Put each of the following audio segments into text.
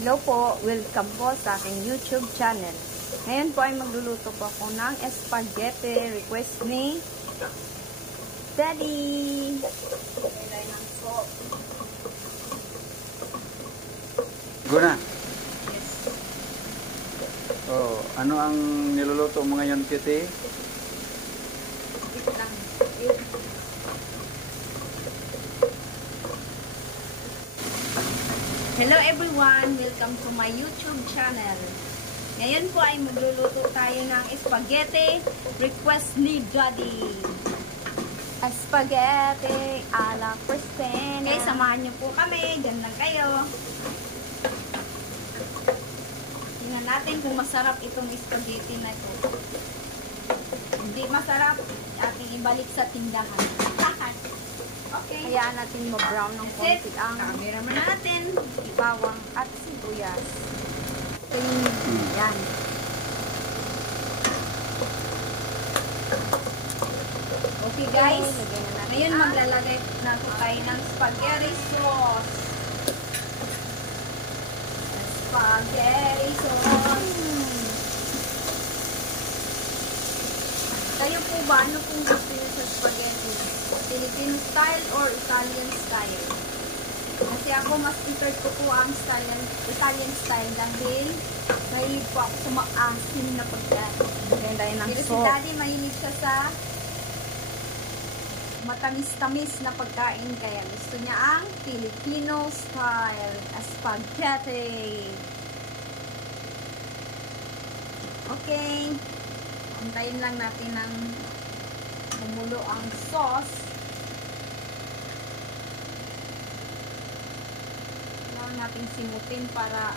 Hello po, welcome po sa aking YouTube channel. Ngayon po ay magluluto po ako ng spaghetti, request ni Daddy. Ilagay ng salt. Guna. Yes. Oh, ano ang niluluto mo ngayon, Kitty? Wait lang. Hello everyone! Welcome to my YouTube channel. Ngayon po ay magluluto tayo ng spaghetti request ni Daddy. Spaghetti a la Cristina. Okay, samahan niyo po kami. Diyan lang kayo. Tingnan natin kung masarap itong spaghetti na ito. Hindi masarap, ating ibalik sa tindahan. Okay. Hayaan natin mag-brown ng konti ang cameraman natin, bawang at sibuyas. Yan. Okay guys, ngayon maglalagay na tayo ng spaghetti sauce. Spaghetti sauce. Kayo po ba, ano pong gusto nyo sa spaghetti? Filipino style or Italian style? Kasi ako mas prefer ko po ang Italian style dahil mahilig po ako sa maasim na pagkain. Pero si Daddy mahilig siya sa matamis-tamis na pagkain, kaya gusto niya ang Filipino style spaghetti. Okay. Antayin lang natin ng bumulo ang sauce. Kailangan natin simutin para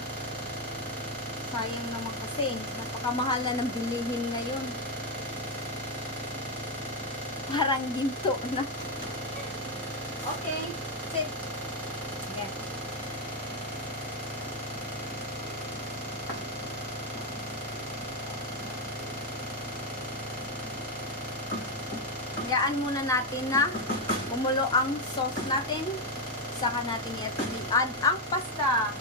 sayang naman kasi napakamahal na ng bilihin ngayon. Parang ginto na. Okay. Sit. Sige. Hayaan muna natin na bumulo ang sauce natin. Saka natin i-add ang pasta.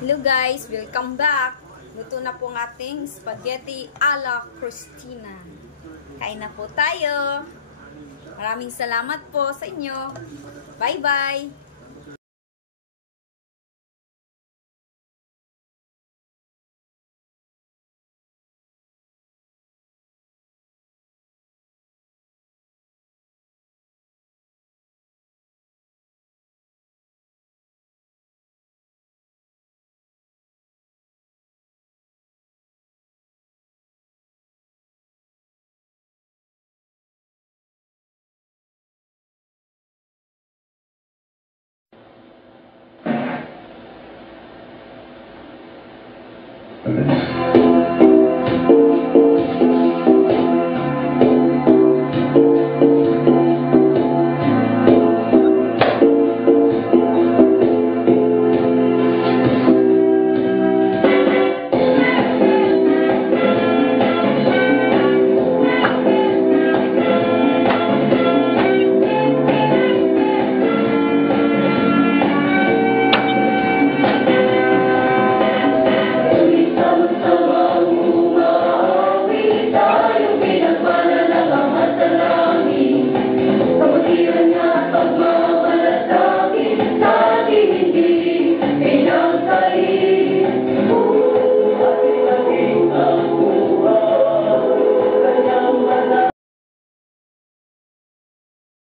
Hello guys, welcome back. Luto na po ng ating spaghetti a la Cristina. Kain na po tayo. Maraming salamat po sa inyo. Bye bye.